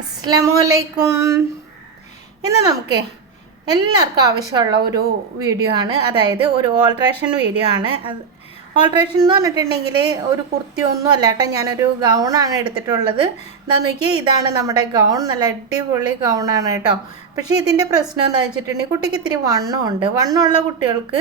അസ്സലാമലൈക്കും ഇന്ന് നമുക്ക് എല്ലാവർക്കും ആവശ്യമുള്ള ഒരു വീഡിയോ ആണ്. അതായത് ഒരു ഓൾട്രേഷൻ വീഡിയോ ആണ്. ഓൾട്രേഷൻ എന്ന് പറഞ്ഞിട്ടുണ്ടെങ്കിൽ ഒരു കുർത്തി ഒന്നും അല്ല കേട്ടോ. ഞാനൊരു ഗൗണാണ് എടുത്തിട്ടുള്ളത്. എന്താണെന്ന് നോക്കിയാൽ ഇതാണ് നമ്മുടെ ഗൗൺ നല്ല അടിപൊളി ഗൗണാണ് കേട്ടോ. പക്ഷേ ഇതിന്റെ പ്രശ്നം എന്താ വെച്ചിട്ടുണ്ടെങ്കിൽ കുട്ടിക്ക് ഇത്തിരി വണ്ണമുണ്ട് വണ്ണമുള്ള കുട്ടികൾക്ക്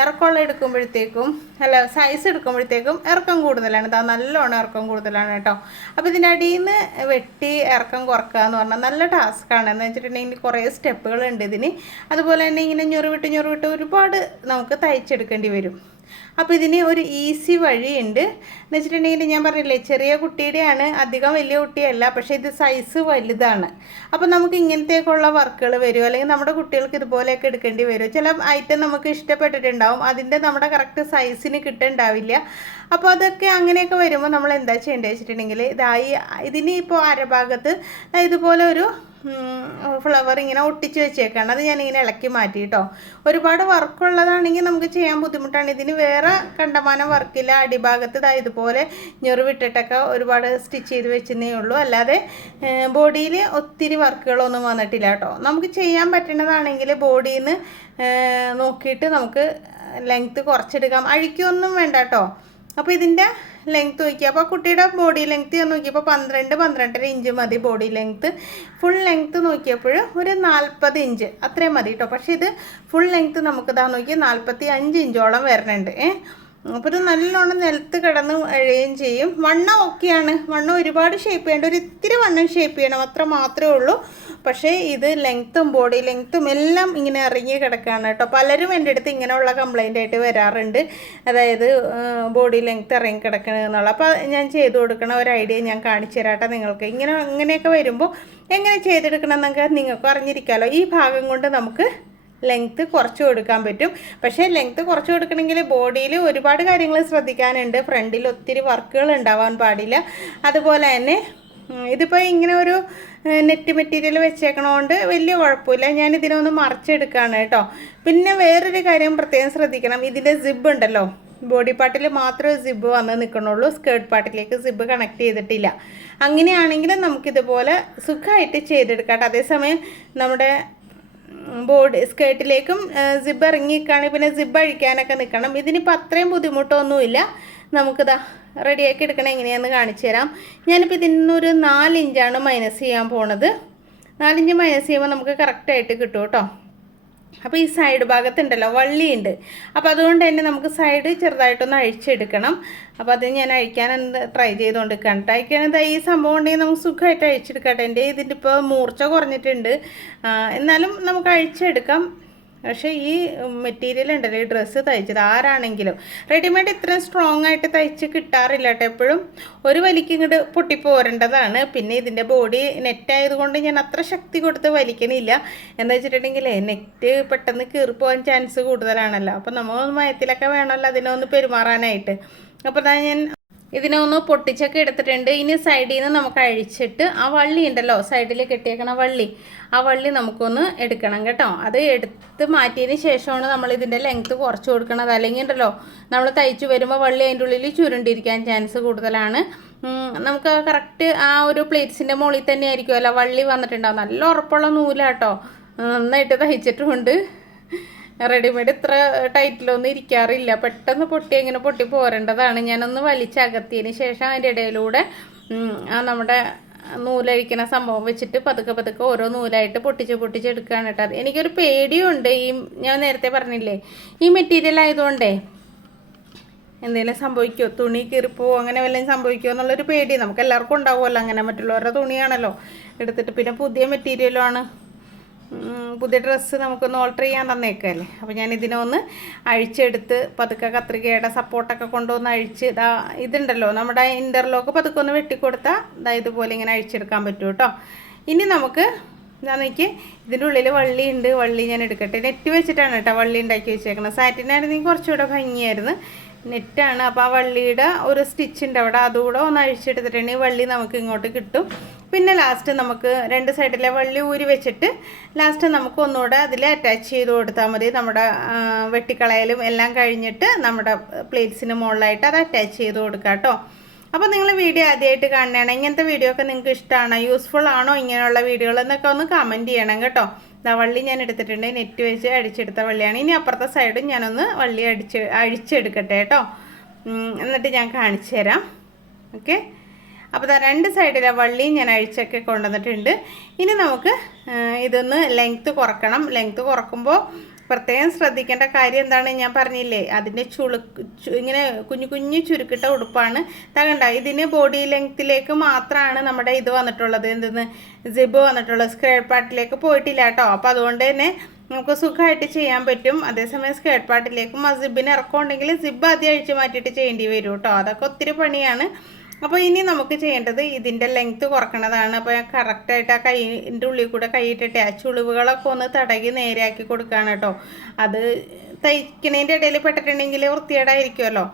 ഇറക്കമുള്ള എടുക്കുമ്പോഴത്തേക്കും അല്ല സൈസ് എടുക്കുമ്പോഴത്തേക്കും ഇറക്കം കൂടുതലാണ്. ഇതാ നല്ലോണം ഇറക്കം കൂടുതലാണ് കേട്ടോ. അപ്പോൾ ഇതിന്റെ അടിയിൽ നിന്ന് വെട്ടി ഇറക്കം കുറക്കുക എന്ന് പറഞ്ഞാൽ നല്ല ടാസ്ക്കാണ് എന്ന് വെച്ചിട്ടുണ്ടെങ്കിൽ കുറേ സ്റ്റെപ്പുകളുണ്ട് ഇതിന്. അതുപോലെ തന്നെ ഇങ്ങനെ ഞൊറുവിട്ട് ഞൊറുവിട്ട് ഒരുപാട് നമുക്ക് തയ്ച്ചെടുക്കേണ്ടി വരും. അപ്പോൾ ഇതിന് ഒരു ഈസി വഴിയുണ്ട്. എന്ന് വെച്ചിട്ടുണ്ടെങ്കിൽ ഞാൻ പറഞ്ഞില്ലേ ചെറിയ കുട്ടിയുടെയാണ് അധികം വലിയ കുട്ടിയല്ല പക്ഷേ ഇത് സൈസ് വലുതാണ്. അപ്പോൾ നമുക്ക് ഇങ്ങനത്തേക്കുള്ള വർക്കുകൾ വരും. അല്ലെങ്കിൽ നമ്മുടെ കുട്ടികൾക്ക് ഇതുപോലെയൊക്കെ എടുക്കേണ്ടി വരും. ചില ഐറ്റം നമുക്ക് ഇഷ്ടപ്പെട്ടിട്ടുണ്ടാവും. അതിന്റെ നമ്മുടെ കറക്റ്റ് സൈസിന് കിട്ടുന്നുണ്ടാവില്ല അപ്പോൾ അതൊക്കെ അങ്ങനെയൊക്കെ വരുമ്പോൾ നമ്മൾ എന്താ ചെയ്യേണ്ടത് വെച്ചിട്ടുണ്ടെങ്കിൽ ഇതായി ഇതിന് ഇപ്പോൾ അരഭാഗത്ത് ഇതുപോലെ ഒരു ഫ്ലവർ ഇങ്ങനെ ഒട്ടിച്ച് വെച്ചേക്കാണ്. അത് ഞാനിങ്ങനെ ഇളക്കി മാറ്റി കേട്ടോ ഒരുപാട് വർക്കുള്ളതാണെങ്കിൽ നമുക്ക് ചെയ്യാൻ ബുദ്ധിമുട്ടാണ്. ഇതിന് വേറെ കണ്ടമാനം വർക്കില്ല അടിഭാഗത്ത് ഇതാ ഇതുപോലെ ഞെറിവിട്ടിട്ടൊക്കെ ഒരുപാട് സ്റ്റിച്ച് ചെയ്ത് വെച്ചെന്നേ ഉള്ളൂ. അല്ലാതെ ബോഡിയിൽ ഒത്തിരി വർക്കുകളൊന്നും വന്നിട്ടില്ല കേട്ടോ നമുക്ക് ചെയ്യാൻ പറ്റുന്നതാണെങ്കിൽ ബോഡിയിൽ നിന്ന് നോക്കിയിട്ട് നമുക്ക് ലെങ്ത്ത് കുറച്ചെടുക്കാം. അഴിക്കൊന്നും വേണ്ട കേട്ടോ അപ്പോൾ ഇതിന്റെ ലെങ്ത്ത് നോക്കിയാൽ അപ്പോൾ കുട്ടിയുടെ ബോഡി ലെങ്ത്ത് ഞാൻ നോക്കിയപ്പോൾ പന്ത്രണ്ട് പന്ത്രണ്ടര ഇഞ്ച് മതി ബോഡി ലെങ്ത്ത് ഫുൾ ലെങ്ത്ത് നോക്കിയപ്പോൾ ഒരു നാൽപ്പത് ഇഞ്ച് അത്രയും മതി കേട്ടോ പക്ഷേ ഇത് ഫുൾ ലെങ്ത്ത് നമുക്ക് ഇതാ നോക്കി നാൽപ്പത്തി അഞ്ച് ഇഞ്ചോളം വരണുണ്ട്. ഏ? അപ്പോൾ ഇത് നല്ലോണം നിലത്ത് കിടന്ന് അഴയും ചെയ്യും. വണ്ണം ഒക്കെയാണ്. വണ്ണം ഒരുപാട് ഷേപ്പ് ചെയ്യേണ്ട. ഒരു ഇത്തിരി വണ്ണം ഷേപ്പ് ചെയ്യണം. അത്ര മാത്രമേ ഉള്ളൂ. പക്ഷേ ഇത് ലെങ്ത്തും ബോഡി ലെങ്ത്തും എല്ലാം ഇങ്ങനെ ഇറങ്ങി കിടക്കുകയാണ് കേട്ടോ. പലരും എന്റെ അടുത്ത് ഇങ്ങനെയുള്ള കംപ്ലൈന്റ് ആയിട്ട് വരാറുണ്ട്. അതായത് ബോഡി ലെങ്ത്ത് ഇറങ്ങി കിടക്കണമെന്നുള്ള അപ്പോൾ ഞാൻ ചെയ്തു കൊടുക്കണ ഒരു ഐഡിയ ഞാൻ കാണിച്ചു തരാട്ടെ നിങ്ങൾക്ക്. ഇങ്ങനെ ഇങ്ങനെയൊക്കെ വരുമ്പോൾ എങ്ങനെ ചെയ്തെടുക്കണം എന്നൊക്കെ നിങ്ങൾക്ക് അറിഞ്ഞിരിക്കാമല്ലോ ഈ ഭാഗം കൊണ്ട് നമുക്ക് ലെങ്ത്ത് കുറച്ച് കൊടുക്കാൻ പറ്റും. പക്ഷേ ലെങ്ത്ത് കുറച്ച് കൊടുക്കണമെങ്കിൽ ബോഡിയിൽ ഒരുപാട് കാര്യങ്ങൾ ശ്രദ്ധിക്കാനുണ്ട്. ഫ്രണ്ടിൽ ഒത്തിരി വർക്കുകൾ ഉണ്ടാവാൻ പാടില്ല. അതുപോലെ തന്നെ ഇതിപ്പോൾ ഇങ്ങനെ ഒരു നെറ്റ് മെറ്റീരിയൽ വെച്ചേക്കണോണ്ട് വലിയ കുഴപ്പമില്ല. ഞാൻ ഇതിനൊന്ന് മറിച്ചെടുക്കുകയാണ് കേട്ടോ. പിന്നെ വേറൊരു കാര്യം പ്രത്യേകം ശ്രദ്ധിക്കണം. ഇതിന്റെ സിബ് ഉണ്ടല്ലോ. ബോഡി പാർട്ടിൽ മാത്രമേ സിബ് വന്ന് നിൽക്കണുള്ളൂ സ്കേർട്ട് പാർട്ടിലേക്ക് സിബ് കണക്ട് ചെയ്തിട്ടില്ല. അങ്ങനെയാണെങ്കിൽ നമുക്കിതുപോലെ സുഖമായിട്ട് ചെയ്തെടുക്കാം അതേസമയം നമ്മുടെ ബോഡി സ്കേർട്ടിലേക്കും സിബ് ഇറങ്ങിയിരിക്കുകയാണെങ്കിൽ പിന്നെ സിബ് അഴിക്കാനൊക്കെ നിൽക്കണം ഇതിനിപ്പോൾ അത്രയും ബുദ്ധിമുട്ടൊന്നുമില്ല. നമുക്കിതാ റെഡിയാക്കി എടുക്കണം എങ്ങനെയാണെന്ന് കാണിച്ചു തരാം. ഞാനിപ്പോൾ ഇതിൽ നിന്നൊരു നാലിഞ്ചാണ് മൈനസ് ചെയ്യാൻ പോണത്. നാലിഞ്ച് മൈനസ് ചെയ്യുമ്പോൾ നമുക്ക് കറക്റ്റായിട്ട് കിട്ടും കേട്ടോ. അപ്പോൾ ഈ സൈഡ് ഭാഗത്തുണ്ടല്ലോ വള്ളിയുണ്ട്. അപ്പോൾ അതുകൊണ്ട് തന്നെ നമുക്ക് സൈഡ് ചെറുതായിട്ടൊന്ന് അഴിച്ചെടുക്കണം. അപ്പോൾ അത് ഞാൻ അഴിക്കാൻ ട്രൈ ചെയ്തുകൊണ്ട് കേട്ടോ അഴിക്കാനത് ഈ സംഭവം ഉണ്ടെങ്കിൽ നമുക്ക് സുഖമായിട്ട് അഴിച്ചെടുക്കട്ടെ. എന്റെ ഇതിന്റെ ഇപ്പോൾ മൂർച്ച കുറഞ്ഞിട്ടുണ്ട്. എന്നാലും നമുക്ക് അഴിച്ചെടുക്കാം. പക്ഷേ ഈ മെറ്റീരിയൽ ഉണ്ടല്ലോ ഈ ഡ്രസ്സ് തയ്ച്ചത് ആരാണെങ്കിലും. റെഡിമെയ്ഡ് ഇത്രയും സ്ട്രോങ് ആയിട്ട് തയ്ച്ച് കിട്ടാറില്ല കേട്ടോ എപ്പോഴും. ഒരു വലിക്ക് ഇങ്ങോട്ട് പൊട്ടിപ്പോരേണ്ടതാണ്. പിന്നെ ഇതിന്റെ ബോഡി നെറ്റായതുകൊണ്ട് ഞാൻ അത്ര ശക്തി കൊടുത്ത് വലിക്കണില്ല. എന്ന് വെച്ചിട്ടുണ്ടെങ്കിൽ നെറ്റ് പെട്ടെന്ന് കീറിപ്പോകാൻ ചാൻസ് കൂടുതലാണല്ലോ. അപ്പോൾ നമ്മൾ മയത്തിലൊക്കെ വേണമല്ലോ അതിനൊന്ന് പെരുമാറാനായിട്ട്. അപ്പോൾ ഞാൻ ഇതിനെ ഒന്ന് പൊട്ടിച്ചൊക്കെ എടുത്തിട്ടുണ്ട്. ഇനി സൈഡിൽ നിന്ന് നമുക്ക് അഴിച്ചിട്ട് ആ വള്ളി ഉണ്ടല്ലോ സൈഡിൽ കെട്ടിയേക്കണ വള്ളി ആ വള്ളി നമുക്കൊന്ന് എടുക്കണം കേട്ടോ. അത് എടുത്ത് മാറ്റിയതിന് ശേഷമാണ് നമ്മൾ ഇതിന്റെ ലെങ്ത്ത് കുറച്ച് കൊടുക്കണത്. അല്ലെങ്കിൽ ഉണ്ടല്ലോ നമ്മൾ തയ്ച്ചു വരുമ്പോൾ വള്ളി അതിന്റെ ഉള്ളിൽ ചുരുണ്ടിരിക്കാൻ ചാൻസ് കൂടുതലാണ്. നമുക്ക് കറക്റ്റ് ആ ഒരു പ്ലേറ്റ്സിന്റെ മുകളിൽ തന്നെ ആയിരിക്കുമല്ലോ. വള്ളി വന്നിട്ടുണ്ടാവും. നല്ല ഉറപ്പുള്ള നൂലാട്ടോ. നന്നായിട്ട് തയ്ച്ചിട്ടുമുണ്ട്. റെഡിമെയ്ഡ് ഇത്ര ടൈറ്റിലൊന്നും ഇരിക്കാറില്ല. പെട്ടെന്ന് പൊട്ടി എങ്ങനെ പൊട്ടി പോരേണ്ടതാണ്. ഞാനൊന്ന് വലിച്ചകത്തിയതിന് ശേഷം അതിന്റെ ഇടയിലൂടെ ആ നമ്മുടെ നൂലഴിക്കണ സംഭവം വെച്ചിട്ട് പതുക്കെ പതുക്കെ ഓരോ നൂലായിട്ട് പൊട്ടിച്ച് പൊട്ടിച്ച് എടുക്കുകയാണ് കേട്ടോ. എനിക്കൊരു പേടിയുണ്ട്. ഈ ഞാൻ നേരത്തെ പറഞ്ഞില്ലേ ഈ മെറ്റീരിയൽ ആയതുകൊണ്ടേ എന്തെങ്കിലും സംഭവിക്കുമോ തുണി കീറിപ്പോവോ? അങ്ങനെ വല്ലതും സംഭവിക്കുമോ എന്നുള്ളൊരു പേടി. നമുക്ക് എല്ലാവർക്കും ഉണ്ടാവുമല്ലോ. അങ്ങനെ മറ്റുള്ളവരുടെ തുണിയാണല്ലോ എടുത്തിട്ട്. പിന്നെ പുതിയ മെറ്റീരിയലുമാണ് പുതിയ ഡ്രസ്സ് നമുക്കൊന്ന് ഓൾട്ടർ ചെയ്യാൻ തന്നേക്കല്ലേ? അപ്പോൾ ഞാൻ ഇതിനെ ഒന്ന് അഴിച്ചെടുത്ത് പതുക്കെ കത്രികയുടെ സപ്പോർട്ടൊക്കെ കൊണ്ടുവന്ന് അഴിച്ച് ഇതാ ഇതുണ്ടല്ലോ നമ്മുടെ ഇന്റർലോക്ക് പതുക്കെ ഒന്ന് വെട്ടിക്കൊടുത്താൽ ഇതാ ഇതുപോലെ ഇങ്ങനെ അഴിച്ചെടുക്കാൻ പറ്റും കേട്ടോ ഇനി നമുക്ക് ഞാൻ നോക്കി ഇതിന്റെ ഉള്ളിൽ വള്ളി ഉണ്ട് വള്ളി ഞാൻ എടുക്കട്ടെ. നെറ്റ് വെച്ചിട്ടാണ് കേട്ടോ വള്ളി ഉണ്ടാക്കി വെച്ചേക്കുന്നത് സാറ്റിനായിരുന്നെങ്കിൽ കുറച്ചുകൂടെ ഭംഗിയായിരുന്നു. നെറ്റാണ് അപ്പോൾ ആ വള്ളിയുടെ ഒരു സ്റ്റിച്ച് ഉണ്ട് അവിടെ. അതുകൂടെ ഒന്ന് അഴിച്ചെടുത്തിട്ടുണ്ടെങ്കിൽ വള്ളി നമുക്ക് ഇങ്ങോട്ട് കിട്ടും. പിന്നെ ലാസ്റ്റ് നമുക്ക് രണ്ട് സൈഡിലെ വള്ളി ഊരി വെച്ചിട്ട് ലാസ്റ്റ് നമുക്ക് ഒന്നുകൂടെ അതിൽ അറ്റാച്ച് ചെയ്ത് കൊടുത്താൽ മതി. നമ്മുടെ വെട്ടിക്കളയലും എല്ലാം കഴിഞ്ഞിട്ട് നമ്മുടെ പ്ലേറ്റ്സിന് മുകളിലായിട്ട് അത് അറ്റാച്ച് ചെയ്ത് കൊടുക്കാം കേട്ടോ അപ്പോൾ നിങ്ങൾ വീഡിയോ ആദ്യമായിട്ട് കാണണേ ഇങ്ങനത്തെ വീഡിയോ ഒക്കെ നിങ്ങൾക്ക് ഇഷ്ടമാണോ യൂസ്ഫുൾ ആണോ ഇങ്ങനെയുള്ള വീഡിയോകൾ എന്നൊക്കെ ഒന്ന് കമന്റ് ചെയ്യണം കേട്ടോ. ഇതാ വള്ളി ഞാൻ എടുത്തിട്ടുണ്ട്. നെറ്റ് വെച്ച് അടിച്ചെടുത്ത വള്ളിയാണ്. ഇനി അപ്പുറത്തെ സൈഡും ഞാനൊന്ന് വള്ളി അടിച്ച് അഴിച്ചെടുക്കട്ടെ കേട്ടോ എന്നിട്ട് ഞാൻ കാണിച്ചു തരാം ഓക്കെ അപ്പോൾ ഇതാ രണ്ട് സൈഡിലെ വള്ളിയും ഞാൻ അഴിച്ചൊക്കെ കൊണ്ടുവന്നിട്ടുണ്ട്. ഇനി നമുക്ക് ഇതൊന്ന് ലെങ്ത്ത് കുറക്കണം. ലെങ്ത്ത് കുറക്കുമ്പോൾ പ്രത്യേകം ശ്രദ്ധിക്കേണ്ട കാര്യം എന്താണ്? ഞാൻ പറഞ്ഞില്ലേ അതിന്റെ ചുളു ഇങ്ങനെ കുഞ്ഞു കുഞ്ഞു ചുരുക്കിട്ട ഉടുപ്പാണ്. തകണ്ട ഇതിന് ബോഡി ലെങ്ത്തിലേക്ക് മാത്രമാണ് നമ്മുടെ ഇത് വന്നിട്ടുള്ളത്. എന്തെന്ന്? ജിബ് വന്നിട്ടുള്ളത്. സ്കേർട്ട് പാർട്ടിലേക്ക് പോയിട്ടില്ല കേട്ടോ. അപ്പോൾ അതുകൊണ്ട് തന്നെ നമുക്ക് സുഖമായിട്ട് ചെയ്യാൻ പറ്റും. അതേസമയം സ്കേർട്ട് പാർട്ടിലേക്കും ആ സിബിന് ഇറക്കമുണ്ടെങ്കിൽ സിബ് ആദ്യം അഴിച്ചു മാറ്റിയിട്ട് ചെയ്യേണ്ടി വരും കേട്ടോ. അതൊക്കെ ഒത്തിരി പണിയാണ്. അപ്പോൾ ഇനി നമുക്ക് ചെയ്യേണ്ടത് ഇതിന്റെ ലെങ്ത്ത് കുറക്കണതാണ്. അപ്പോൾ കറക്റ്റായിട്ട് ആ കൈന്റെ ഉള്ളിൽ കൂടെ കൈയിട്ടിട്ട് ആ ചുളിവുകളൊക്കെ ഒന്ന് തടകി നേരെയാക്കി കൊടുക്കുകയാണ് കേട്ടോ. അത് തയ്ക്കണേന്റെ ഇടയിൽ പെട്ടിട്ടുണ്ടെങ്കിൽ വൃത്തികേടായിരിക്കുമല്ലോ.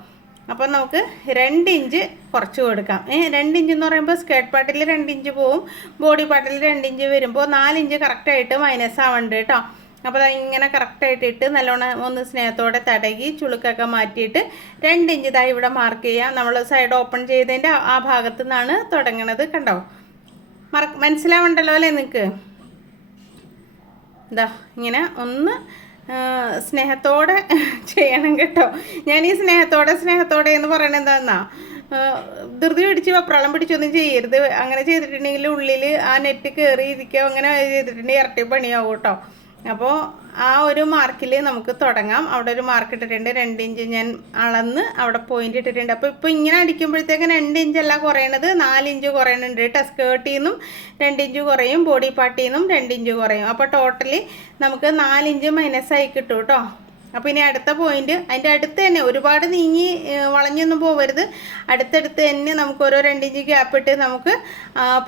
അപ്പോൾ നമുക്ക് രണ്ട് ഇഞ്ച് കുറച്ച് കൊടുക്കാം. ഏ രണ്ട് ഇഞ്ച് എന്ന് പറയുമ്പോൾ സ്കേർട്ട് പാട്ടിൽ രണ്ട് ഇഞ്ച് പോവും ബോഡി പാട്ടിൽ രണ്ട് ഇഞ്ച് വരുമ്പോൾ നാലിഞ്ച് കറക്റ്റായിട്ട് മൈനസ് ആവേണ്ടത് കേട്ടോ. അപ്പോൾ ഇങ്ങനെ കറക്റ്റായിട്ട് ഇട്ട് നല്ലോണം ഒന്ന് സ്നേഹത്തോടെ തടകി ചുളുക്കൊക്കെ മാറ്റിയിട്ട് രണ്ട് ഇഞ്ച് ഇതായി ഇവിടെ മാർക്ക് ചെയ്യാം. നമ്മൾ സൈഡ് ഓപ്പൺ ചെയ്തതിന്റെ ആ ഭാഗത്തു നിന്നാണ് തുടങ്ങണത് കണ്ടോ? മറ മനസ്സിലാവണ്ടല്ലോ അല്ലേ നിങ്ങൾക്ക് ഇതാ ഇങ്ങനെ ഒന്ന് സ്നേഹത്തോടെ ചെയ്യണം കേട്ടോ. ഞാൻ ഈ സ്നേഹത്തോടെ സ്നേഹത്തോടെ എന്ന് പറയണത് എന്താന്നാ? ധൃതി പിടിച്ച് വെപ്രാളം പിടിച്ചൊന്നും ചെയ്യരുത്. അങ്ങനെ ചെയ്തിട്ടുണ്ടെങ്കിൽ ഉള്ളിൽ ആ നെറ്റ് കയറി അങ്ങനെ ചെയ്തിട്ടുണ്ടെങ്കിൽ ഇരട്ടി പണിയാവും കേട്ടോ. അപ്പോൾ ആ ഒരു മാർക്കിൽ നമുക്ക് തുടങ്ങാം. അവിടെ ഒരു മാർക്ക് ഇട്ടിട്ടുണ്ട്. രണ്ട് ഇഞ്ച് ഞാൻ അളന്ന് അവിടെ പോയിന്റ് ഇട്ടിട്ടുണ്ട്. അപ്പോൾ ഇപ്പോൾ ഇങ്ങനെ അടിക്കുമ്പോഴത്തേക്കും രണ്ട് ഇഞ്ചല്ല കുറയണത്. നാല് ഇഞ്ച് കുറയണുണ്ട്. കേട്ടോ സ്കേർട്ടിൽ നിന്നും രണ്ട് ഇഞ്ച് കുറയും. ബോഡി പാർട്ടിൽ നിന്നും രണ്ട് ഇഞ്ച് കുറയും. അപ്പോൾ ടോട്ടലി നമുക്ക് നാലിഞ്ച് മൈനസ് ആയി കിട്ടും കേട്ടോ അപ്പോൾ ഇനി അടുത്ത പോയിന്റ് അതിന്റെ അടുത്ത് തന്നെ ഒരുപാട് നീങ്ങി വളഞ്ഞൊന്നും പോകരുത് അടുത്തടുത്ത് തന്നെ നമുക്ക് ഓരോ രണ്ടിഞ്ച് ഗ്യാപ്പ് ഇട്ട് നമുക്ക്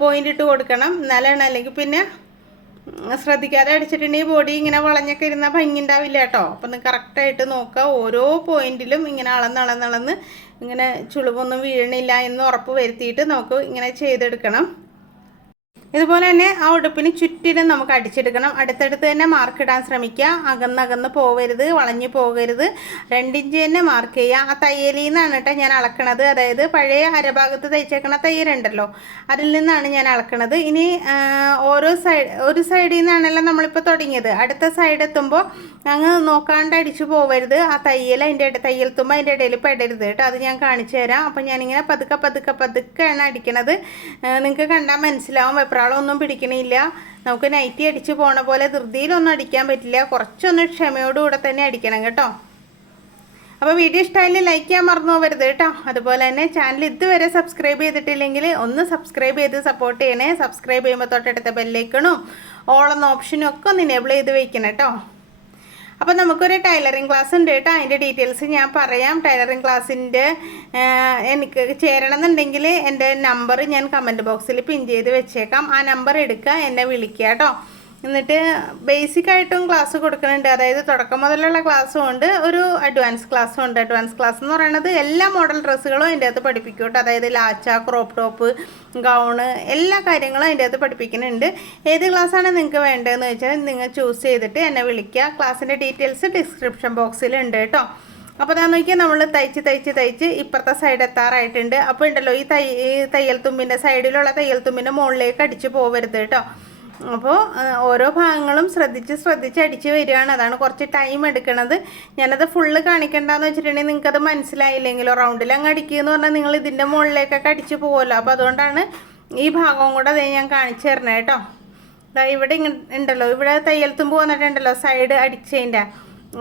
പോയിന്റ് ഇട്ട് കൊടുക്കണം. എന്നാലാണ് അല്ലെങ്കിൽ പിന്നെ ശ്രദ്ധിക്കാതെ അടിച്ചിട്ടുണ്ടെങ്കിൽ ബോഡി ഇങ്ങനെ വളഞ്ഞൊക്കെ ഇരുന്നാൽ ഭംഗി ഉണ്ടാവില്ല കേട്ടോ. അപ്പം ഒന്ന് കറക്റ്റായിട്ട് നോക്കുക ഓരോ പോയിന്റിലും ഇങ്ങനെ അളന്നളന്നളന്ന് ഇങ്ങനെ ചുളിവൊന്നും വീഴണില്ല എന്ന് ഉറപ്പ് വരുത്തിയിട്ട് നമുക്ക് ഇങ്ങനെ ചെയ്തെടുക്കണം. ഇതുപോലെ തന്നെ ആ ഉടുപ്പിന് ചുറ്റിനും നമുക്ക് അടിച്ചെടുക്കണം. അടുത്തടുത്ത് തന്നെ മാർക്ക് ഇടാൻ ശ്രമിക്കുക. അകന്നകന്ന് പോകരുത് വളഞ്ഞു പോകരുത്. രണ്ടിഞ്ച് തന്നെ മാർക്ക് ചെയ്യുക. ആ തയ്യലിൽ നിന്നാണ് കേട്ടോ ഞാൻ അളക്കണത്. അതായത് പഴയ അരഭാഗത്ത് തയ്ച്ചേക്കണ തയ്യലുണ്ടല്ലോ. അതിൽ നിന്നാണ് ഞാൻ അളക്കണത്. ഇനി ഓരോ സൈഡ് ഒരു സൈഡിൽ നിന്നാണല്ലോ നമ്മളിപ്പോൾ തുടങ്ങിയത്. അടുത്ത സൈഡ് എത്തുമ്പോൾ അങ്ങ് നോക്കാണ്ട് അടിച്ചു പോകരുത്. ആ തയ്യൽ അതിന്റെ തയ്യൽ തുമ്പ അതിന്റെ ഇടയിൽ പെടരുത് കേട്ടോ. അത് ഞാൻ കാണിച്ചു തരാം. അപ്പം ഞാനിങ്ങനെ പതുക്കെ പതുക്കെ പതുക്കെയാണ് അടിക്കണത്. നിങ്ങൾക്ക് കണ്ടാൽ മനസ്സിലാവും. വെപ്രാളം ഒന്നും പിടിക്കണില്ല. നമുക്ക് നൈറ്റി അടിച്ച് പോണ പോലെ ധൃതിയിലൊന്നും അടിക്കാൻ പറ്റില്ല. കുറച്ചൊന്ന് ക്ഷമയോടുകൂടെ തന്നെ അടിക്കണം കേട്ടോ. അപ്പോൾ വീഡിയോ ഇഷ്ടമായാലും ലൈക്ക് ചെയ്യാൻ മറന്നു പോകരുത് കേട്ടോ. അതുപോലെ തന്നെ ചാനൽ ഇതുവരെ സബ്സ്ക്രൈബ് ചെയ്തിട്ടില്ലെങ്കിൽ ഒന്ന് സബ്സ്ക്രൈബ് ചെയ്ത് സപ്പോർട്ട് ചെയ്യണേ. സബ്സ്ക്രൈബ് ചെയ്യുമ്പോൾ തൊട്ടടുത്ത ബെല്ലേക്കണും ഓളെന്ന ഓപ്ഷനും ഒക്കെ ഒന്ന് എനേബിൾ ചെയ്ത് വയ്ക്കണം കേട്ടോ. അപ്പോൾ നമുക്കൊരു ടൈലറിങ് ക്ലാസ് ഉണ്ട് കേട്ടോ. അതിന്റെ ഡീറ്റെയിൽസ് ഞാൻ പറയാം. ടൈലറിങ് ക്ലാസ്സിന്റെ എനിക്ക് ചേരണം എന്നുണ്ടെങ്കിൽ എന്റെ നമ്പർ ഞാൻ കമന്റ് ബോക്സിൽ പിൻ ചെയ്ത് വെച്ചേക്കാം. ആ നമ്പർ എടുക്കുക എന്നെ വിളിക്കുക കേട്ടോ. എന്നിട്ട് ബേസിക് ആയിട്ടും ക്ലാസ് കൊടുക്കുന്നുണ്ട് അതായത് തുടക്കം മുതലുള്ള ക്ലാസ്സും ഉണ്ട് ഒരു അഡ്വാൻസ് ക്ലാസ്സും ഉണ്ട്. അഡ്വാൻസ് ക്ലാസ് എന്ന് പറയുന്നത് എല്ലാ മോഡൽ ഡ്രസ്സുകളും അതിന്റെ അകത്ത് പഠിപ്പിക്കും അതായത് ലാച്ച ക്രോപ്പ് ടോപ്പ് ഗൗണ് എല്ലാ കാര്യങ്ങളും അതിന്റെ അകത്ത് പഠിപ്പിക്കുന്നുണ്ട്. ഏത് ക്ലാസ്സാണ് നിങ്ങൾക്ക് വേണ്ടതെന്ന് വെച്ചാൽ നിങ്ങൾ ചൂസ് ചെയ്തിട്ട് എന്നെ വിളിക്കുക. ക്ലാസ്സിന്റെ ഡീറ്റെയിൽസ് ഡിസ്ക്രിപ്ഷൻ ബോക്സിൽ ഉണ്ട് കേട്ടോ. അപ്പോൾ അതാ നോക്കിയാൽ നമ്മൾ തയ്ച്ച് തയ്ച്ച് തയ്ച്ച് ഇപ്പുറത്തെ സൈഡ് എത്താറായിട്ടുണ്ട്. അപ്പോൾ ഉണ്ടല്ലോ ഈ തയ്യൽ തുമ്പിന്റെ സൈഡിലുള്ള തയ്യൽ തുമ്പിന്റെ മുകളിലേക്ക് അടിച്ച് പോകരുത് കേട്ടോ. അപ്പോൾ ഓരോ ഭാഗങ്ങളും ശ്രദ്ധിച്ച് ശ്രദ്ധിച്ച് അടിച്ച് വരികയാണ്. അതാണ് കുറച്ച് ടൈം എടുക്കണത്. ഞാനത് ഫുള്ള് കാണിക്കണ്ടെന്ന് വെച്ചിട്ടുണ്ടെങ്കിൽ നിങ്ങൾക്കത് മനസ്സിലായില്ലെങ്കിലോ? റൗണ്ടിൽ അങ്ങ് അടിക്കുക എന്ന് പറഞ്ഞാൽ നിങ്ങൾ ഇതിന്റെ മുകളിലേക്കൊക്കെ അടിച്ച് പോകുമല്ലോ അപ്പോൾ അതുകൊണ്ടാണ് ഈ ഭാഗവും കൂടെ അതേ ഞാൻ കാണിച്ചു തരണേ കേട്ടോ. ദാ ഇവിടെ ഉണ്ടല്ലോ. ഇവിടെ തയ്യൽ തുമ്പ് വന്നിട്ടുണ്ടല്ലോ സൈഡ് അടിച്ചതിന്റെ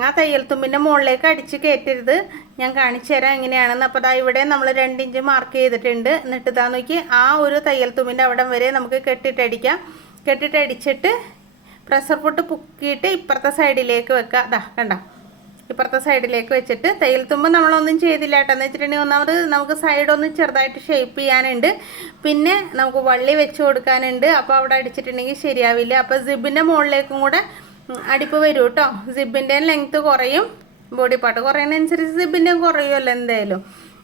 ആ തയ്യൽ തുമ്പിന്റെ മുകളിലേക്ക് അടിച്ച് കയറ്റരുത്. ഞാൻ കാണിച്ചു തരാം എങ്ങനെയാണെന്ന്. അപ്പോൾ ദാ ഇവിടെ നമ്മൾ രണ്ടിഞ്ച് മാർക്ക് ചെയ്തിട്ടുണ്ട്. എന്നിട്ട് ഇതാ നോക്കി ആ ഒരു തയ്യൽ തുമ്പിന്റെ അവിടം വരെ നമുക്ക് കെട്ടിട്ടടിക്കാം. കെട്ടിട്ടടിച്ചിട്ട് പ്രഷർ പൊട്ട് പൊക്കിയിട്ട് ഇപ്പുറത്തെ സൈഡിലേക്ക് വെക്കുക അതാ കണ്ട? ഇപ്പുറത്തെ സൈഡിലേക്ക് വെച്ചിട്ട് തയ്യൽ തുമ്പ് നമ്മളൊന്നും ചെയ്തില്ല കേട്ടോ. എന്ന് വെച്ചിട്ടുണ്ടെങ്കിൽ ഒന്നാമത് നമുക്ക് സൈഡൊന്ന് ചെറുതായിട്ട് ഷേപ്പ് ചെയ്യാനുണ്ട്. പിന്നെ നമുക്ക് വള്ളി വെച്ച് കൊടുക്കാനുണ്ട്. അപ്പോൾ അവിടെ അടിച്ചിട്ടുണ്ടെങ്കിൽ ശരിയാവില്ല. അപ്പോൾ സിബിന്റെ മുകളിലേക്കും കൂടെ അടിപ്പ് വരും കേട്ടോ. സിബിന്റെ ലെങ്ത്ത് കുറയും. ബോഡി പാർട്ട് കുറയുന്നതനുസരിച്ച് സിബിന്റെ കുറയുമല്ലോ എന്തായാലും.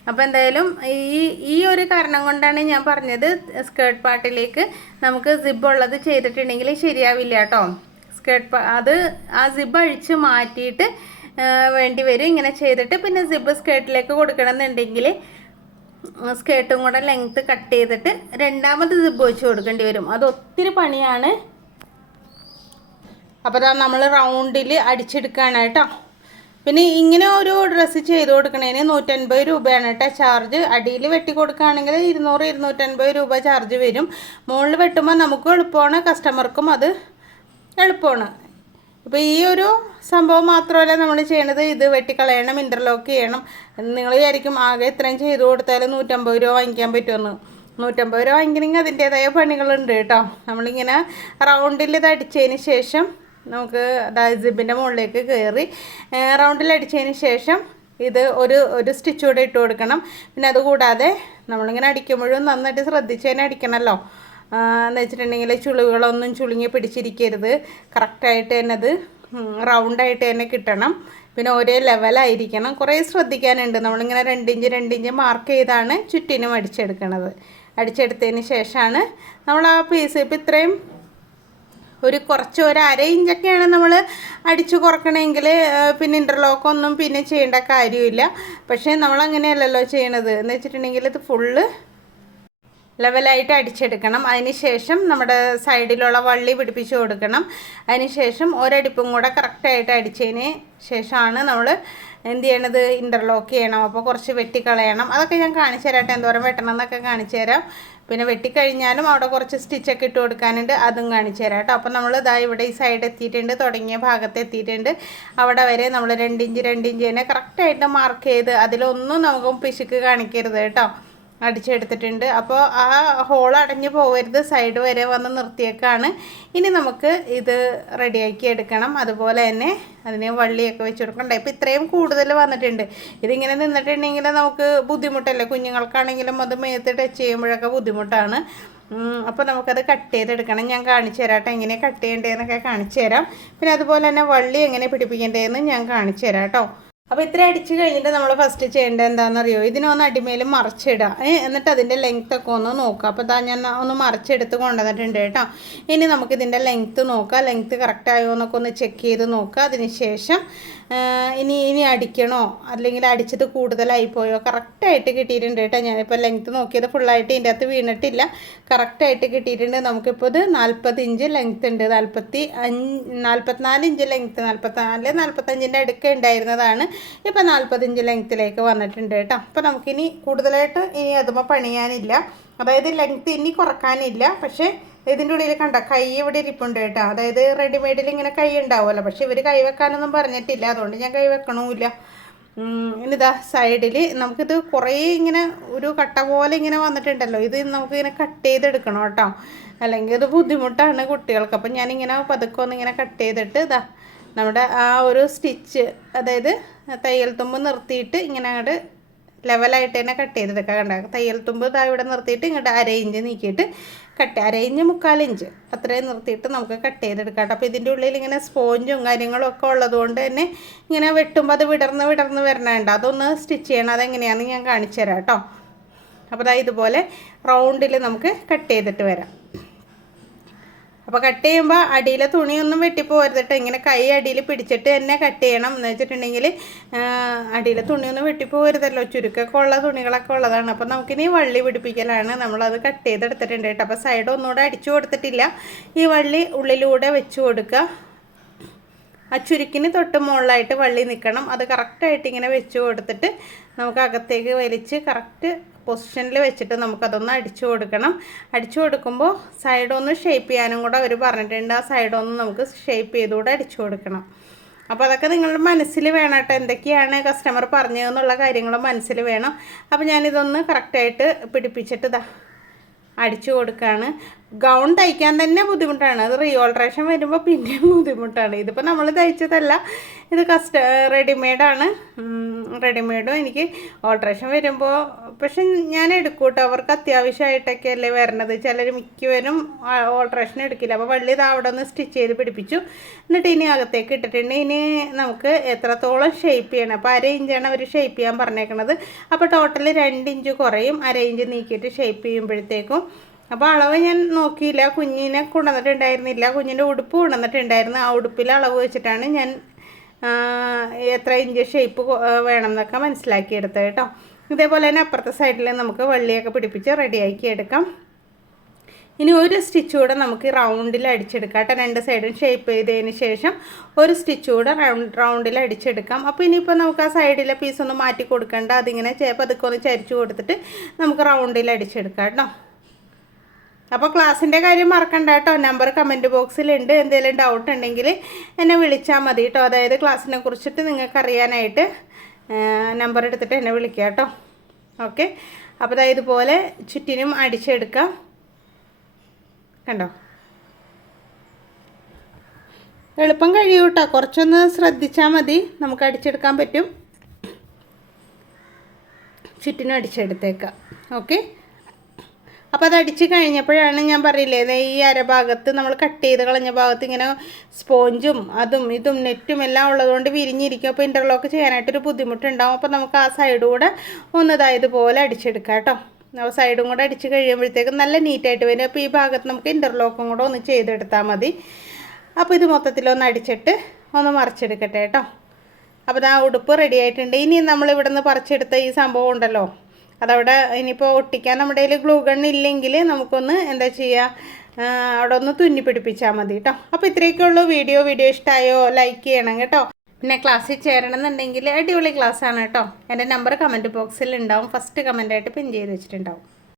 അപ്പോൾ എന്തായാലും ഈ ഈ ഒരു കാരണം കൊണ്ടാണ് ഞാൻ പറഞ്ഞത് സ്കേർട്ട് പാർട്ടിലേക്ക് നമുക്ക് സിബ് ഉള്ളത് ചെയ്തിട്ടുണ്ടെങ്കിൽ ശരിയാവില്ല കേട്ടോ. സ്കേർട്ട് അത് ആ സിബ് അഴിച്ച് മാറ്റിയിട്ട് വേണ്ടി വരും. ഇങ്ങനെ ചെയ്തിട്ട് പിന്നെ സിബ് സ്കേർട്ടിലേക്ക് കൊടുക്കണം എന്നുണ്ടെങ്കിൽ സ്കേർട്ടും കൂടെ ലെങ്ത്ത് കട്ട് ചെയ്തിട്ട് രണ്ടാമത് സിബ് വെച്ച് കൊടുക്കേണ്ടി വരും. അത് ഒത്തിരി പണിയാണ്. അപ്പോൾ നമ്മൾ റൗണ്ടിൽ അടിച്ചെടുക്കുകയാണ് കേട്ടോ. പിന്നെ ഇങ്ങനെ ഒരു ഡ്രസ്സ് ചെയ്ത് കൊടുക്കണതിന് നൂറ്റൻപത് രൂപയാണ് കേട്ടോ ചാർജ് അടിയിൽ വെട്ടി കൊടുക്കുകയാണെങ്കിൽ ഇരുന്നൂറ് ഇരുന്നൂറ്റൻപത് രൂപ ചാർജ് വരും. മുകളിൽ വെട്ടുമ്പോൾ നമുക്കും എളുപ്പമാണ് കസ്റ്റമർക്കും അത് എളുപ്പമാണ്. ഇപ്പോൾ ഈ ഒരു സംഭവം മാത്രമല്ല നമ്മൾ ചെയ്യണത് ഇത് വെട്ടിക്കളയണം ഇന്റർലോക്ക് ചെയ്യണം. നിങ്ങൾ വിചാരിക്കും ആകെ ഇത്രയും ചെയ്ത് കൊടുത്താൽ നൂറ്റമ്പത് രൂപ വാങ്ങിക്കാൻ പറ്റുമെന്ന്. നൂറ്റമ്പത് രൂപ വാങ്ങിക്കണമെങ്കിൽ അതിന്റേതായ പണികളുണ്ട് കേട്ടോ നമ്മളിങ്ങനെ റൗണ്ടിൽ ഇത് അടിച്ചതിന് ശേഷം നമുക്ക് അതായത് മുകളിലേക്ക് കയറി റൗണ്ടിൽ അടിച്ചതിന് ശേഷം ഇത് ഒരു ഒരു സ്റ്റിച്ച് കൂടെ ഇട്ട് കൊടുക്കണം. പിന്നെ അതുകൂടാതെ നമ്മളിങ്ങനെ അടിക്കുമ്പോഴും നന്നായിട്ട് ശ്രദ്ധിച്ച് തന്നെ അടിക്കണമല്ലോ എന്ന് വെച്ചിട്ടുണ്ടെങ്കിൽ ചുളിവുകളൊന്നും ചുളുങ്ങി പിടിച്ചിരിക്കരുത്. കറക്റ്റായിട്ട് തന്നെ അത് റൗണ്ടായിട്ട് തന്നെ കിട്ടണം. പിന്നെ ഒരേ ലെവലായിരിക്കണം കുറേ ശ്രദ്ധിക്കാനുണ്ട്. നമ്മളിങ്ങനെ രണ്ടിഞ്ച് രണ്ടിഞ്ച് മാർക്ക് ചെയ്താണ് ചുറ്റിനും അടിച്ചെടുക്കണത്. അടിച്ചെടുത്തതിന് ശേഷമാണ് നമ്മൾ ആ പീസ് ഇപ്പം ഇത്രയും ഒരു കുറച്ച് ഒരു അര ഇഞ്ചൊക്കെയാണ് നമ്മൾ അടിച്ച് കുറക്കണമെങ്കിൽ പിന്നെ ഇന്റർലോക്കൊന്നും പിന്നെ ചെയ്യേണ്ട കാര്യമില്ല. പക്ഷേ നമ്മൾ അങ്ങനെയല്ലല്ലോ ചെയ്യണത്. എന്ന് വെച്ചിട്ടുണ്ടെങ്കിൽ ഇത് ഫുള്ള് ലെവലായിട്ട് അടിച്ചെടുക്കണം. അതിന് ശേഷം നമ്മുടെ സൈഡിലുള്ള വള്ളി പിടിപ്പിച്ച് കൊടുക്കണം. അതിന് ശേഷം ഒരടിപ്പും കൂടെ കറക്റ്റായിട്ട് അടിച്ചതിന് ശേഷമാണ് നമ്മൾ എന്ത് ചെയ്യണത്? ഇന്റർലോക്ക് ചെയ്യണം. അപ്പോൾ കുറച്ച് വെട്ടിക്കളയണം. അതൊക്കെ ഞാൻ കാണിച്ചു തരാട്ടെ എന്തോരം വെട്ടണം എന്നൊക്കെ കാണിച്ചു തരാം പിന്നെ വെട്ടിക്കഴിഞ്ഞാലും അവിടെ കുറച്ച് സ്റ്റിച്ചൊക്കെ ഇട്ട് കൊടുക്കാനുണ്ട്. അതും കാണിച്ചു തരാം കേട്ടോ. അപ്പോൾ നമ്മൾ ഇതാ ഇവിടെ ഈ സൈഡ് എത്തിയിട്ടുണ്ട് തുടങ്ങിയ ഭാഗത്ത് എത്തിയിട്ടുണ്ട്. അവിടെ വരെ നമ്മൾ രണ്ടിഞ്ച് രണ്ടിഞ്ച് തന്നെ കറക്റ്റായിട്ട് മാർക്ക് ചെയ്ത് അതിലൊന്നും നമുക്ക് പിശുക്ക് കാണിക്കരുത് കേട്ടോ. അടിച്ചെടുത്തിട്ടുണ്ട്. അപ്പോൾ ആ ഹോൾ അടഞ്ഞു പോകരുത് സൈഡ് വരെ വന്ന് നിർത്തിയേക്കാണ്. ഇനി നമുക്ക് ഇത് റെഡിയാക്കി എടുക്കണം. അതുപോലെ തന്നെ അതിന് വള്ളിയൊക്കെ വെച്ച് കൊടുക്കണ്ട. ഇപ്പം ഇത്രയും കൂടുതൽ വന്നിട്ടുണ്ട്. ഇതിങ്ങനെ നിന്നിട്ടുണ്ടെങ്കിൽ നമുക്ക് ബുദ്ധിമുട്ടല്ലേ? കുഞ്ഞുങ്ങൾക്കാണെങ്കിലും അത് മേത്ത് ടച്ച് ചെയ്യുമ്പോഴൊക്കെ ബുദ്ധിമുട്ടാണ്. അപ്പോൾ നമുക്കത് കട്ട് ചെയ്തെടുക്കണം. ഞാൻ കാണിച്ചു തരാം എങ്ങനെ കട്ട് ചെയ്യേണ്ടതെന്നൊക്കെ കാണിച്ചു തരാം. പിന്നെ അതുപോലെ തന്നെ വള്ളി എങ്ങനെ പിടിപ്പിക്കേണ്ടതെന്ന് ഞാൻ കാണിച്ചു തരാം കേട്ടോ. അപ്പോൾ ഇത്ര അടിച്ച് കഴിഞ്ഞിട്ട് നമ്മൾ ഫസ്റ്റ് ചെയ്യേണ്ടത് എന്താണെന്നറിയോ? ഇതിനൊന്ന് അടിമേൽ മറിച്ചിടുക എന്നിട്ട് അതിന്റെ ലെങ്ത് ഒക്കെ ഒന്ന് നോക്കുക അപ്പോൾ ഇതാ ഞാൻ ഒന്ന് മറിച്ചെടുത്ത് കൊണ്ടുവന്നിട്ടുണ്ട് കേട്ടോ. ഇനി നമുക്ക് നമുക്കിതിന്റെ ലെങ്ത്ത് നോക്കുക ലെങ്ത്ത് കറക്റ്റ് ആയോ എന്നൊക്കെ ഒന്ന് ചെക്ക് ചെയ്ത് നോക്കുക അതിന് ശേഷം ഇനി ഇനി അടിക്കണോ? അല്ലെങ്കിൽ അടിച്ചത് കൂടുതലായി പോയോ? കറക്റ്റായിട്ട് കിട്ടിയിട്ടുണ്ട് കേട്ടോ. ഞാനിപ്പോൾ ലെങ്ത്ത് നോക്കിയത് ഫുള്ളായിട്ട് ഇതിന്റെ അകത്ത് വീണിട്ടില്ല. കറക്റ്റായിട്ട് കിട്ടിയിട്ടുണ്ട്. നമുക്കിപ്പോൾ ഇത് നാൽപ്പത് ഇഞ്ച് ലെങ്ത്ത് ഉണ്ട്. നാൽപ്പത്തി അഞ്ച് നാൽപ്പത്തിനാല് ഇഞ്ച് ലെങ്ത്ത് നാൽപ്പത്തിനാല് നാൽപ്പത്തഞ്ചിന്റെ അടുക്ക ഉണ്ടായിരുന്നതാണ്. ഇപ്പോൾ നാൽപ്പത് ഇഞ്ച് ലെങ്ത്തിലേക്ക് വന്നിട്ടുണ്ട് കേട്ടോ. അപ്പോൾ നമുക്കിനി കൂടുതലായിട്ട് ഇനി അതുമ പണിയാനില്ല. അതായത് ലെങ്ത്ത് ഇനി കുറക്കാനില്ല. പക്ഷേ ഇതിന്റെ ഉള്ളിൽ കണ്ട കൈ ഇവിടെ ഇരിപ്പുണ്ട് കേട്ടോ. അതായത് റെഡിമെയ്ഡിൽ ഇങ്ങനെ കൈ ഉണ്ടാവുമല്ലോ. പക്ഷെ ഇവർ കൈ വെക്കാനൊന്നും പറഞ്ഞിട്ടില്ല. അതുകൊണ്ട് ഞാൻ കൈ വെക്കണമില്ല ഇനിതാ സൈഡിൽ നമുക്കിത് കുറേ ഇങ്ങനെ ഒരു കട്ട പോലെ ഇങ്ങനെ വന്നിട്ടുണ്ടല്ലോ. ഇത് നമുക്കിങ്ങനെ കട്ട് ചെയ്തെടുക്കണം കേട്ടോ. അല്ലെങ്കിൽ ഇത് ബുദ്ധിമുട്ടാണ് കുട്ടികൾക്ക്. അപ്പം ഞാനിങ്ങനെ പതുക്കെ ഒന്ന് ഇങ്ങനെ കട്ട് ചെയ്തിട്ട് ഇതാ നമ്മുടെ ആ ഒരു സ്റ്റിച്ച് അതായത് തയ്യൽ തുമ്പ് നിർത്തിയിട്ട് ഇങ്ങനെ അങ്ങോട്ട് ലെവലായിട്ട് തന്നെ കട്ട് ചെയ്തെടുക്കുക കണ്ട? തയ്യൽ തുമ്പ് ഇതാ ഇവിടെ നിർത്തിയിട്ട് ഇങ്ങോട്ട് അര ഇഞ്ച് നീക്കിയിട്ട് കട്ട് അര ഇഞ്ച് മുക്കാൽ ഇഞ്ച് അത്രയും നിർത്തിയിട്ട് നമുക്ക് കട്ട് ചെയ്തെടുക്കാം അപ്പോൾ ഇതിന്റെ ഉള്ളിൽ ഇങ്ങനെ സ്പോഞ്ചും കാര്യങ്ങളും ഒക്കെ ഉള്ളതുകൊണ്ട് തന്നെ ഇങ്ങനെ വെട്ടുമ്പോൾ അത് വിടർന്ന് വിടർന്ന് വരണേണ്ട. അതൊന്ന് സ്റ്റിച്ച് ചെയ്യണം. അതെങ്ങനെയാണെന്ന് ഞാൻ കാണിച്ചു തരാം കേട്ടോ. അപ്പോൾ ഇതുപോലെ റൗണ്ടിൽ നമുക്ക് കട്ട് ചെയ്തിട്ട് വരാം. അപ്പോൾ കട്ട് ചെയ്യുമ്പോൾ അടിയിലെ തുണിയൊന്നും വെട്ടിപ്പോകരുത് കേട്ടോ ഇങ്ങനെ കൈ അടിയിൽ പിടിച്ചിട്ട് തന്നെ കട്ട് ചെയ്യണം എന്ന് വെച്ചിട്ടുണ്ടെങ്കിൽ അടിയിലെ തുണിയൊന്നും വെട്ടിപ്പോകരുതല്ലോ ചുരുക്കമൊക്കെ ഉള്ള തുണികളൊക്കെ ഉള്ളതാണ്. അപ്പോൾ നമുക്കിനി വള്ളി പിടിപ്പിക്കലാണ്. നമ്മളത് കട്ട് ചെയ്തെടുത്തിട്ടുണ്ട് കേട്ടോ അപ്പോൾ സൈഡ് ഒന്നുകൂടെ അടിച്ചു കൊടുത്തിട്ടില്ല. ഈ വള്ളി ഉള്ളിലൂടെ വെച്ച് കൊടുക്കുക. ആ ചുരുക്കിന് തൊട്ട് മുകളിലായിട്ട് വള്ളി നിൽക്കണം. അത് കറക്റ്റായിട്ട് ഇങ്ങനെ വെച്ച് കൊടുത്തിട്ട് നമുക്ക് അകത്തേക്ക് വലിച്ച് കറക്റ്റ് പൊസിഷനിൽ വെച്ചിട്ട് നമുക്കതൊന്ന് അടിച്ചു കൊടുക്കണം. അടിച്ചു കൊടുക്കുമ്പോൾ സൈഡൊന്ന് ഷേപ്പ് ചെയ്യാനും കൂടെ അവർ പറഞ്ഞിട്ടുണ്ട്. ആ സൈഡൊന്ന് നമുക്ക് ഷേപ്പ് ചെയ്തുകൂടെ അടിച്ചു കൊടുക്കണം. അപ്പോൾ അതൊക്കെ നിങ്ങളുടെ മനസ്സിൽ വേണം കേട്ടോ. എന്തൊക്കെയാണ് കസ്റ്റമർ പറഞ്ഞതെന്നുള്ള കാര്യങ്ങൾ മനസ്സിൽ വേണം. അപ്പോൾ ഞാനിതൊന്ന് കറക്റ്റായിട്ട് പിടിപ്പിച്ചിട്ട് ഇതാ അടിച്ചു കൊടുക്കുകയാണ് ഗൗൺ തയ്ക്കാൻ തന്നെ ബുദ്ധിമുട്ടാണ്. അത് റീ ഓൾട്രേഷൻ വരുമ്പോൾ പിന്നെയും ബുദ്ധിമുട്ടാണ്. ഇതിപ്പോൾ നമ്മൾ തയ്ച്ചതല്ല. ഇത് കസ്റ്റ റെഡിമെയ്ഡാണ് റെഡിമെയ്ഡും എനിക്ക് ഓൾട്രേഷൻ വരുമ്പോൾ പക്ഷെ ഞാൻ എടുക്കും കേട്ടോ അവർക്ക് അത്യാവശ്യമായിട്ടൊക്കെ അല്ലേ വരണത്. ചിലർ മിക്കവരും ഓൾട്രേഷൻ എടുക്കില്ല. അപ്പോൾ വള്ളി ഇത് അവിടെ ഒന്ന് സ്റ്റിച്ച് ചെയ്ത് പിടിപ്പിച്ചു. എന്നിട്ട് ഇനി അകത്തേക്ക് ഇട്ടിട്ടുണ്ട്. ഇനി നമുക്ക് എത്രത്തോളം ഷേപ്പ് ചെയ്യണം? അപ്പോൾ അര ഇഞ്ചാണ് അവർ ഷേപ്പ് ചെയ്യാൻ പറഞ്ഞേക്കണത്. അപ്പോൾ ടോട്ടൽ രണ്ട് ഇഞ്ച് കുറയും. അര ഇഞ്ച് നീക്കിയിട്ട് ഷേപ്പ് ചെയ്യുമ്പോഴത്തേക്കും അപ്പോൾ അളവ് ഞാൻ നോക്കിയില്ല. കുഞ്ഞിനെ കൊണ്ടുവന്നിട്ടുണ്ടായിരുന്നില്ല. കുഞ്ഞിന്റെ ഉടുപ്പ് കൊണ്ടുവന്നിട്ടുണ്ടായിരുന്നു. ആ ഉടുപ്പിൽ അളവ് വെച്ചിട്ടാണ് ഞാൻ എത്ര ഇഞ്ച് ഷേപ്പ് വേണം എന്നൊക്കെ മനസ്സിലാക്കിയെടുത്തത് കേട്ടോ. ഇതേപോലെ തന്നെ അപ്പുറത്തെ സൈഡിൽ നമുക്ക് വള്ളിയൊക്കെ പിടിപ്പിച്ച് റെഡിയാക്കി എടുക്കാം. ഇനി ഒരു സ്റ്റിച്ച് കൂടെ നമുക്ക് റൗണ്ടിൽ അടിച്ചെടുക്കാം കേട്ടോ. രണ്ട് സൈഡും ഷേപ്പ് ചെയ്തതിന് ശേഷം ഒരു സ്റ്റിച്ച് കൂടെ റൗണ്ട് റൗണ്ടിൽ അടിച്ചെടുക്കാം. അപ്പോൾ ഇനിയിപ്പോൾ നമുക്ക് ആ സൈഡിലെ പീസ് ഒന്ന് മാറ്റി കൊടുക്കേണ്ട. അതിങ്ങനെ പതുക്കെ ഒന്ന് ചരിച്ചു കൊടുത്തിട്ട് നമുക്ക് റൗണ്ടിൽ അടിച്ചെടുക്കാം കേട്ടോ. അപ്പോൾ ക്ലാസ്സിന്റെ കാര്യം മറക്കണ്ട കേട്ടോ. നമ്പർ കമന്റ് ബോക്സിലുണ്ട് എന്തെങ്കിലും ഡൗട്ട് ഉണ്ടെങ്കിൽ എന്നെ വിളിച്ചാൽ മതി കേട്ടോ. അതായത് ക്ലാസ്സിനെ കുറിച്ചിട്ട് നിങ്ങൾക്ക് അറിയാനായിട്ട് നമ്പർ എടുത്തിട്ട് എന്നെ വിളിക്കുക കേട്ടോ. ഓക്കെ അപ്പോൾ അതായത് ഇതുപോലെ ചുറ്റിനും അടിച്ചെടുക്കാം. കണ്ടോ? എളുപ്പം കഴിയും കേട്ടോ. കുറച്ചൊന്ന് ശ്രദ്ധിച്ചാൽ മതി. നമുക്ക് അടിച്ചെടുക്കാൻ പറ്റും. ചുറ്റിനും അടിച്ചെടുത്തേക്കാം. ഓക്കെ അപ്പോൾ അത് അടിച്ച് കഴിഞ്ഞപ്പോഴാണ് ഞാൻ പറയില്ലേ ഈ അരഭാഗത്ത് നമ്മൾ കട്ട് ചെയ്ത് കളഞ്ഞ ഭാഗത്ത് ഇങ്ങനെ സ്പോഞ്ചും അതും ഇതും നെറ്റും എല്ലാം ഉള്ളതുകൊണ്ട് വിരിഞ്ഞിരിക്കും. അപ്പോൾ ഇന്റർലോക്ക് ചെയ്യാനായിട്ടൊരു ബുദ്ധിമുട്ടുണ്ടാവും. അപ്പോൾ നമുക്ക് ആ സൈഡ് കൂടെ ഒന്ന് ഇതായതുപോലെ അടിച്ചെടുക്കാം കേട്ടോ. ആ സൈഡും കൂടെ അടിച്ച് കഴിയുമ്പോഴത്തേക്കും നല്ല നീറ്റായിട്ട് വരും. അപ്പോൾ ഈ ഭാഗത്ത് നമുക്ക് ഇന്റർലോക്കും കൂടെ ഒന്ന് ചെയ്തെടുത്താൽ മതി. അപ്പോൾ ഇത് മൊത്തത്തിലൊന്ന് അടിച്ചിട്ട് ഒന്ന് മറിച്ചെടുക്കട്ടെ കേട്ടോ. അപ്പോൾ ആ ഉടുപ്പ് റെഡി ആയിട്ടുണ്ട്. ഇനി നമ്മൾ ഇവിടെ നിന്ന് പറിച്ചെടുത്ത ഈ സംഭവം ഉണ്ടല്ലോ. അതവിടെ ഇനിയിപ്പോൾ ഒട്ടിക്കാൻ നമ്മുടെ കയ്യിൽ ഗ്ലൂ ഗൺ ഇല്ലെങ്കിൽ നമുക്കൊന്ന് എന്താ ചെയ്യുക അവിടെ ഒന്ന് തുന്നി പിടിപ്പിച്ചാൽ മതി കേട്ടോ അപ്പോൾ ഇത്രയൊക്കെ ഉള്ളൂ വീഡിയോ. വീഡിയോ ഇഷ്ടമായോ ലൈക്ക് ചെയ്യണം കേട്ടോ. പിന്നെ ക്ലാസ്സിൽ ചേരണം എന്നുണ്ടെങ്കിൽ അടിപൊളി ക്ലാസ്സാണ് കേട്ടോ എന്റെ നമ്പർ കമന്റ് ബോക്സിൽ ഉണ്ടാവും. ഫസ്റ്റ് കമന്റായിട്ട് പിൻ ചെയ്ത് വെച്ചിട്ടുണ്ടാവും.